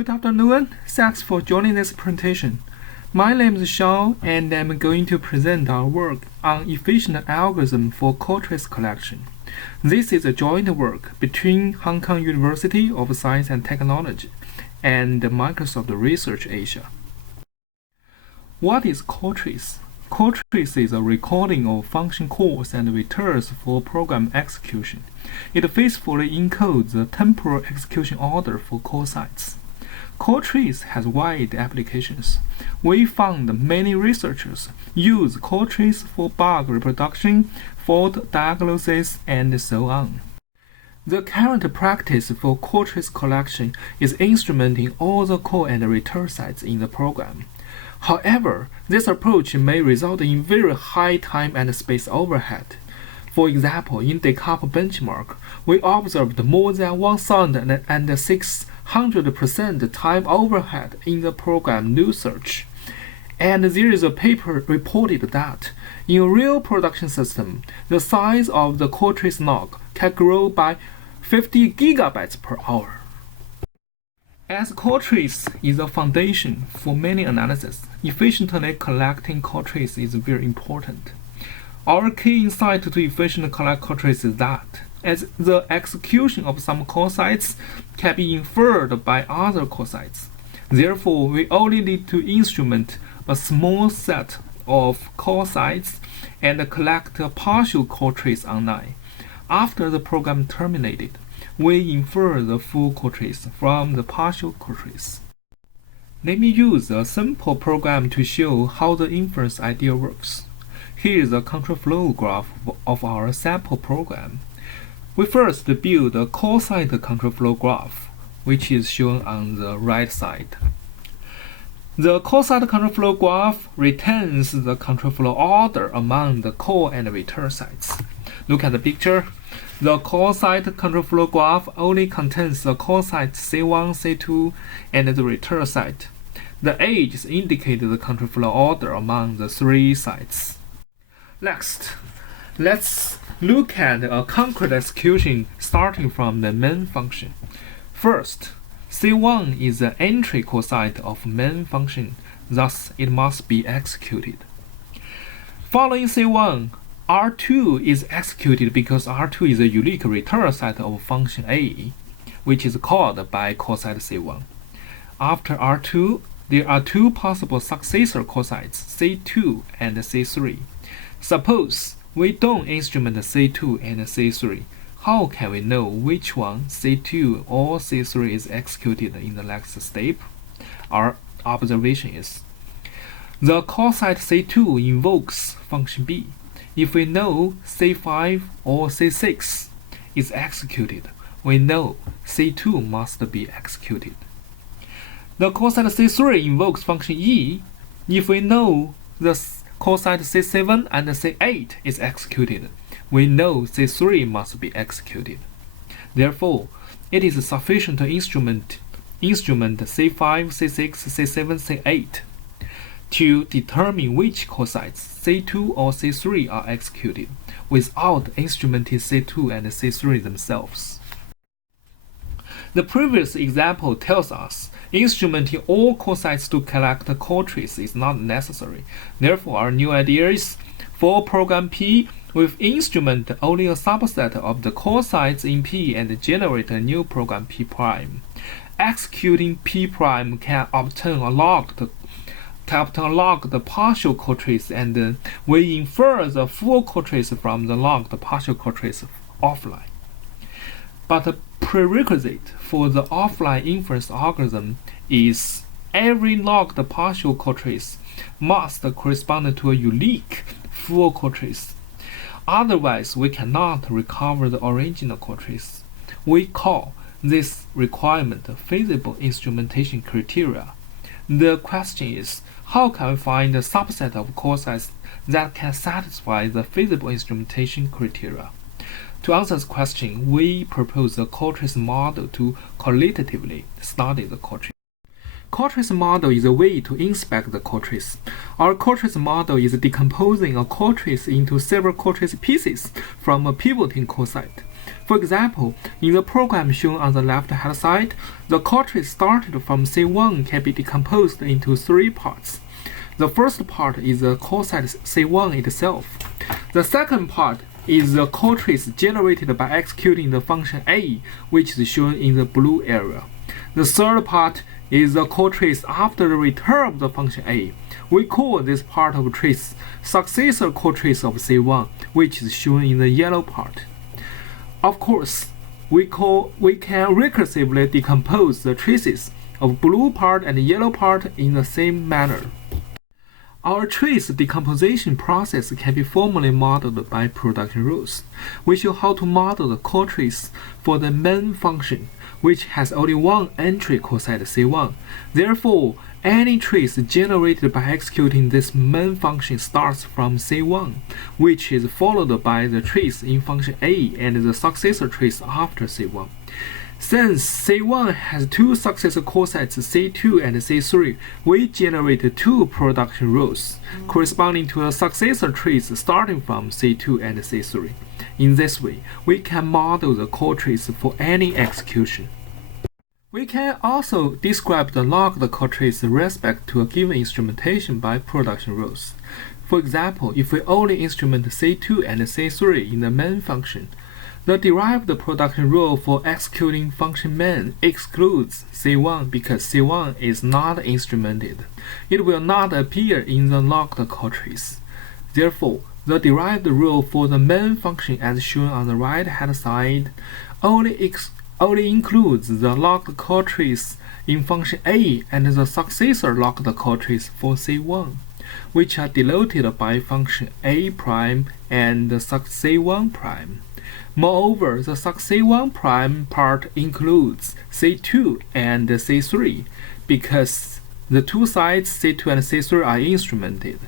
Good afternoon. Thanks for joining this presentation. My name is Xiao, and I'm going to present our work on efficient algorithm for call trace collection. This is a joint work between Hong Kong University of Science and Technology and Microsoft Research Asia. What is call trace? Call trace is a recording of function calls and returns for program execution. It faithfully encodes the temporal execution order for call sites. Call trace has wide applications. We found many researchers use call trace for bug reproduction, fault diagnosis, and so on. The current practice for call trace collection is instrumenting all the call and return sites in the program. However, this approach may result in very high time and space overhead. For example, in Casper benchmark, we observed more than 1,600% time overhead in the program new search. And there is a paper reported that in a real production system, the size of the call trace log can grow by 50 gigabytes per hour. As call trace is a foundation for many analyses, efficiently collecting call trace is very important. Our key insight to efficiently collect call trace is that, as the execution of some call sites can be inferred by other call sites. Therefore, we only need to instrument a small set of call sites and collect a partial call trace online. After the program terminated, we infer the full call trace from the partial call trace. Let me use a simple program to show how the inference idea works. Here is a control flow graph of our sample program. We first build a call site control flow graph, which is shown on the right side. The call site control flow graph retains the control flow order among the call and return sites. Look at the picture. The call site control flow graph only contains the call site C1, C2, and the return site. The edges indicate the control flow order among the three sites. Next, let's look at a concrete execution starting from the main function. First, C1 is the entry call site of main function, thus it must be executed. Following C1, R2 is executed because R2 is a unique return site of function A, which is called by call site C1. After R2, there are two possible successor call sites, C2 and C3. Suppose we don't instrument C2 and C3. How can we know which one, C2 or C3, is executed in the next step? Our observation is the call site C2 invokes function B. If we know C5 or C6 is executed, we know C2 must be executed. The call site C3 invokes function E. If we know the call site C7 and C8 is executed, we know C3 must be executed. Therefore, it is sufficient to instrument C5, C6, C7, C8 to determine which call sites, C2 or C3, are executed without instrumenting C2 and C3 themselves. The previous example tells us instrumenting all call sites to collect a call trace is not necessary. Therefore, our new idea is for program P, we instrument only a subset of the call sites in P and generate a new program P prime. Executing P prime can obtain a logged partial call trace, and we infer the full call trace from the logged partial call trace offline. But the prerequisite for the offline inference algorithm is every logged partial call trace must correspond to a unique full call trace. Otherwise, we cannot recover the original call trace. We call this requirement feasible instrumentation criteria. The question is, how can we find a subset of call sites that can satisfy the feasible instrumentation criteria? To answer this question, we propose a call trace model to qualitatively study the call trace. Call trace model is a way to inspect the call trace. Our call trace model is decomposing a call trace into several call trace pieces from a pivoting call site. For example, in the program shown on the left-hand side, the code trace started from C1 can be decomposed into three parts. The first part is the code set C1 itself. The second part is the code trace generated by executing the function A, which is shown in the blue area. The third part is the code trace after the return of the function A. We call this part of trace successor code trace of C1, which is shown in the yellow part. Of course, we can recursively decompose the traces of blue part and yellow part in the same manner. Our trace decomposition process can be formally modeled by production rules. We show how to model the code trace for the main function, which has only one entry code set C1. Therefore, any trace generated by executing this main function starts from C1, which is followed by the trace in function A and the successor trace after C1. Since C1 has two successor code sets C2 and C3, we generate two production rules corresponding to a successor trace starting from C2 and C3. In this way, we can model the code trace for any execution. We can also describe the logged code trace with respect to a given instrumentation by production rules. For example, if we only instrument C2 and C3 in the main function, the derived production rule for executing function main excludes C1 because C1 is not instrumented. It will not appear in the logged code trace. Therefore, the derived rule for the main function as shown on the right-hand side only includes the logged code trace in function A and the successor logged code trace for C1, which are denoted by function A prime and C1 prime. Moreover, the C1 prime part includes C2 and C3 because the two sides C2 and C3 are instrumented.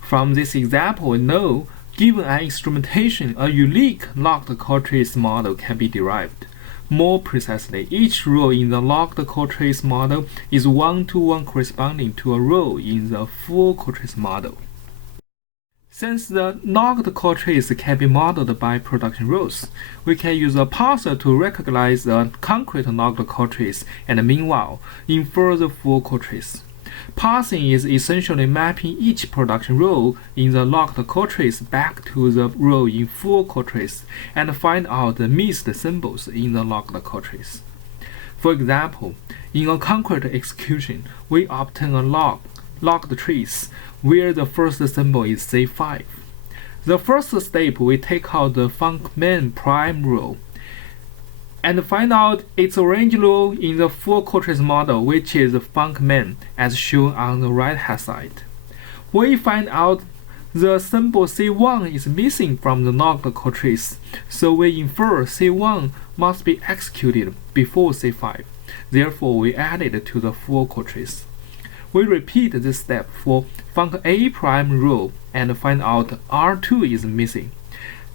From this example, we know, given an instrumentation, a unique logged code trace model can be derived. More precisely, each row in the logged code trace model is one-to-one corresponding to a row in the full code trace model. Since the logged code trace can be modeled by production rules, we can use a parser to recognize a concrete logged code trace and meanwhile infer the full code trace. Parsing is essentially mapping each production row in the logged code trace back to the row in full code trace and find out the missed symbols in the logged code trace. For example, in a concrete execution, we obtain a logged trace where the first symbol is C5. The first step, we take out the func main prime row and find out its origin row in the full code trace model, which is func main as shown on the right hand side. We find out the symbol C1 is missing from the logged code trace, so we infer C1 must be executed before C5. Therefore, we add it to the full code trace. We repeat this step for func A prime row and find out R2 is missing.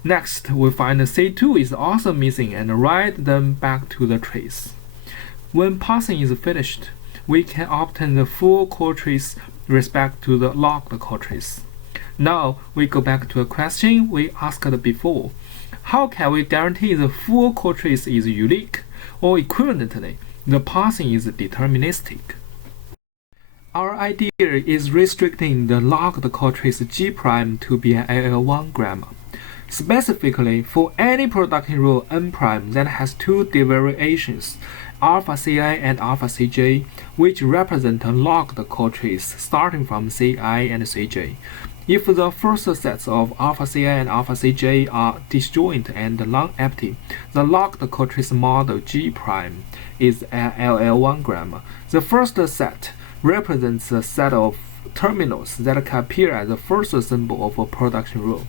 Next, we find C2 is also missing and write them back to the trace. When parsing is finished, we can obtain the full code trace with respect to the logged code trace. Now, we go back to a question we asked before. How can we guarantee the full code trace is unique, or equivalently, the parsing is deterministic? Our idea is restricting the logged code trace G' to be an LL1 grammar. Specifically, for any production rule N' that has two variations, alpha Ci and alpha Cj, which represent a logged code trace starting from Ci and Cj. If the first sets of alpha Ci and alpha Cj are disjoint and non-empty, the logged code trace model G' is an LL1 grammar. The first set represents a set of terminals that can appear as the first symbol of a production rule.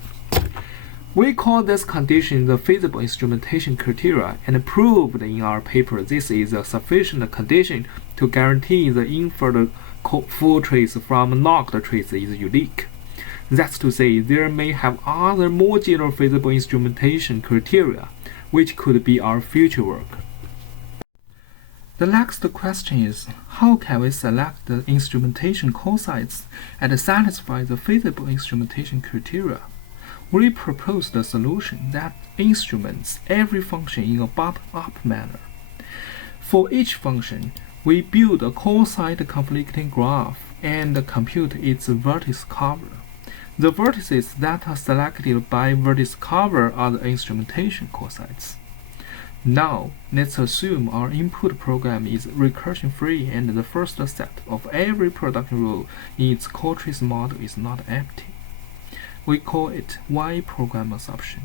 We call this condition the feasible instrumentation criteria and proved in our paper this is a sufficient condition to guarantee the inferred full trace from logged trace is unique. That's to say, there may have other more general feasible instrumentation criteria, which could be our future work. The next question is, how can we select the instrumentation code sites and satisfy the feasible instrumentation criteria? we proposed a solution that instruments every function in a bottom-up manner. For each function, we build a cosine conflicting graph and compute its vertex cover. The vertices that are selected by vertex cover are the instrumentation cosites. Now, let's assume our input program is recursion-free and the first set of every production rule in its cotrace model is not empty. We call it Y-program assumption.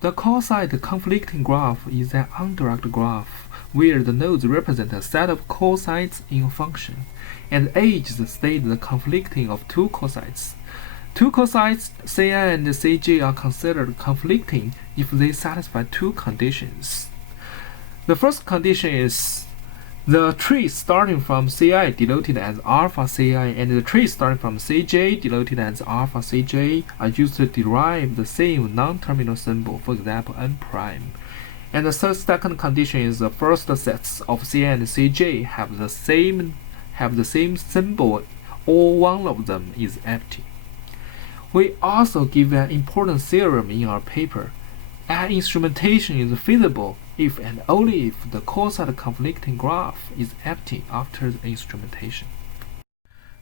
The cosine conflicting graph is an undirected graph where the nodes represent a set of cosites in a function, and edges state the conflicting of two cosites. Two cosites, Ci and Cj, are considered conflicting if they satisfy two conditions. The first condition is the tree starting from Ci denoted as alpha Ci and the tree starting from Cj denoted as alpha Cj are used to derive the same non-terminal symbol, for example n prime. And the second condition is the first sets of Ci and Cj have the same symbol, or one of them is empty. We also give an important theorem in our paper. An instrumentation is feasible if and only if the cosine conflicting graph is empty after the instrumentation.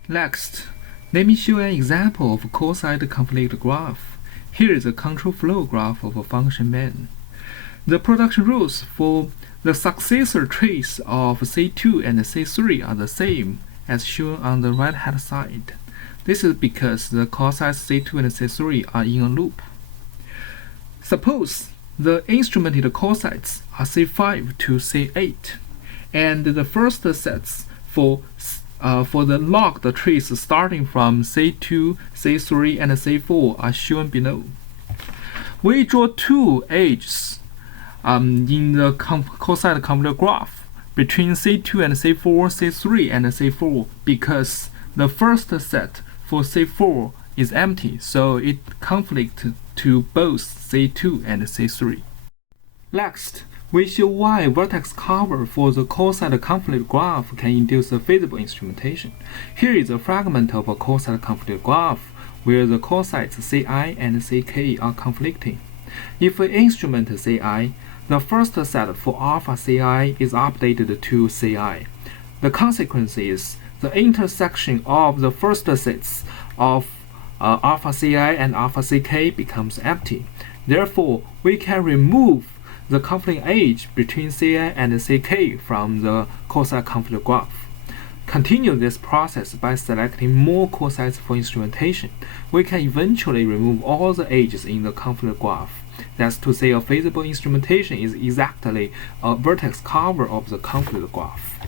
Next, let me show an example of cosine conflict graph. Here is a control flow graph of a function main. The production rules for the successor trace of C2 and C3 are the same as shown on the right-hand side. This is because the cosites C2 and C3 are in a loop. Suppose the instrumented cosites are C5 to C8, and the first sets for the logged trace starting from C2, C3, and C4 are shown below. We draw two edges in the cosine conflict graph between C2 and C4, C3, and C4 because the first set for C4 is empty, so it conflicts to both C2 and C3. Next, we show why vertex cover for the cosine conflict graph can induce a feasible instrumentation. Here is a fragment of a cosine conflict graph where the cosites Ci and Ck are conflicting. If we instrument Ci, the first set for alpha Ci is updated to Ci. The consequence is the intersection of the first sets of alpha Ci and alpha Ck becomes empty. Therefore, we can remove the conflict edge between Ci and Ck from the cosine conflict graph. Continue this process by selecting more cosites for instrumentation. We can eventually remove all the edges in the conflict graph. That's to say, a feasible instrumentation is exactly a vertex cover of the conflict graph.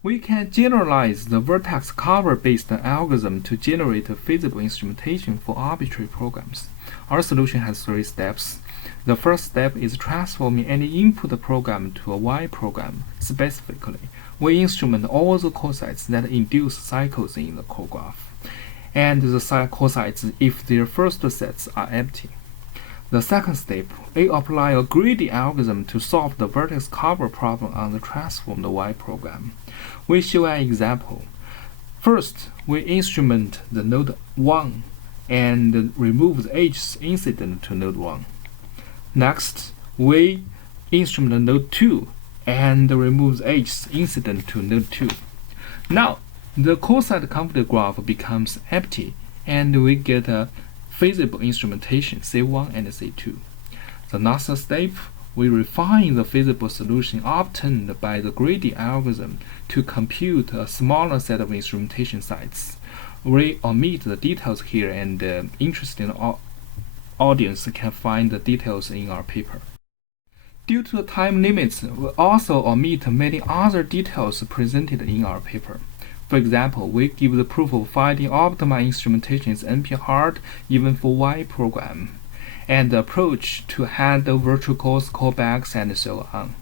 We can generalize the vertex cover-based algorithm to generate a feasible instrumentation for arbitrary programs. Our solution has three steps. The first step is transforming any input program to a Y program. Specifically, we instrument all the cosites that induce cycles in the co-graph, and the cosites if their first sets are empty. The second step, we apply a greedy algorithm to solve the vertex cover problem on the transformed Y program. We show an example. First, we instrument the node 1 and remove the edges incident to node 1. Next, we instrument node 2 and remove the edges incident to node 2. Now, the cosine conflict graph becomes empty and we get a feasible instrumentation C1 and C2. The next step, we refine the feasible solution obtained by the greedy algorithm to compute a smaller set of instrumentation sites. We omit the details here, and interested audience can find the details in our paper. Due to the time limits, we also omit many other details presented in our paper. For example, we give the proof of finding optimal instrumentation is NP-hard even for Y program, and the approach to handle virtual calls, callbacks, and so on.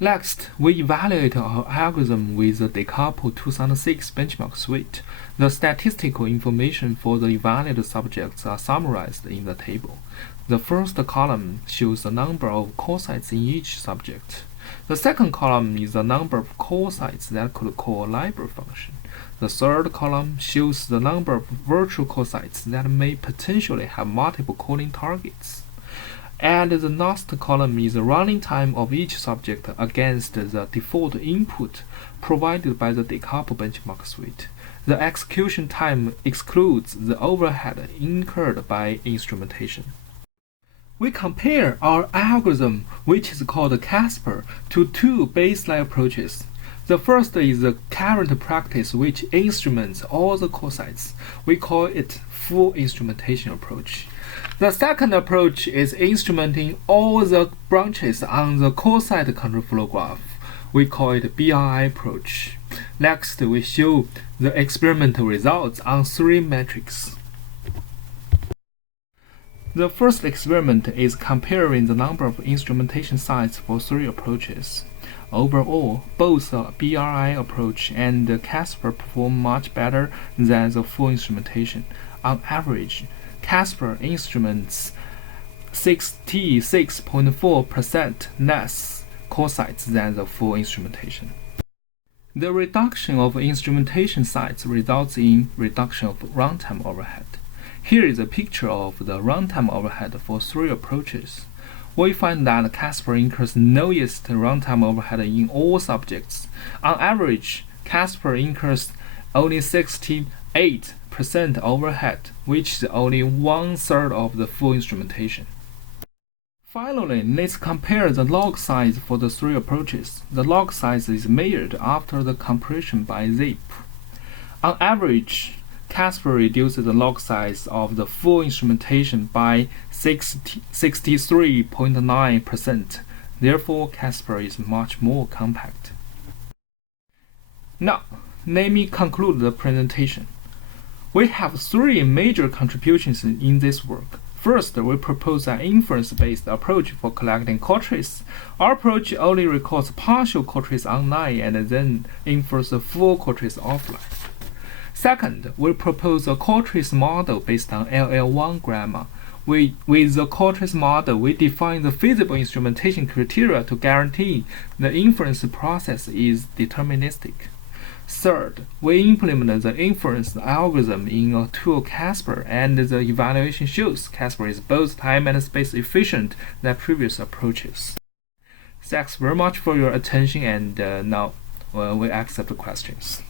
Next, we evaluate our algorithm with the decoupled 2006 benchmark suite. The statistical information for the evaluated subjects are summarized in the table. The first column shows the number of cosites in each subject. The second column is the number of call sites that could call a library function. The third column shows the number of virtual call sites that may potentially have multiple calling targets. And the last column is the running time of each subject against the default input provided by the decouple benchmark suite. The execution time excludes the overhead incurred by instrumentation. We compare our algorithm, which is called Casper, to two baseline approaches. The first is the current practice, which instruments all the call sites. We call it full instrumentation approach. The second approach is instrumenting all the branches on the call site control flow graph. We call it BRI approach. Next, we show the experimental results on three metrics. The first experiment is comparing the number of instrumentation sites for three approaches. Overall, both the BRI approach and the Casper perform much better than the full instrumentation. On average, Casper instruments 66.4% less call sites than the full instrumentation. The reduction of instrumentation sites results in reduction of runtime overhead. Here is a picture of the runtime overhead for three approaches. We find that Casper incurs lowest runtime overhead in all subjects. On average, Casper incurs only 68% overhead, which is only 1/3 of the full instrumentation. Finally, let's compare the log size for the three approaches. The log size is measured after the compression by zip. On average, Casper reduces the log size of the full instrumentation by 63.9%. Therefore, Casper is much more compact. Now, let me conclude the presentation. We have three major contributions in this work. First, we propose an inference-based approach for collecting call trace. Our approach only records partial call trace online and then infers the full call trace offline. Second, we propose a call trace model based on LL1 grammar. With the call trace model, we define the feasible instrumentation criteria to guarantee the inference process is deterministic. Third, we implement the inference algorithm in a tool Casper, and the evaluation shows Casper is both time and space efficient than previous approaches. Thanks very much for your attention, and now we accept questions.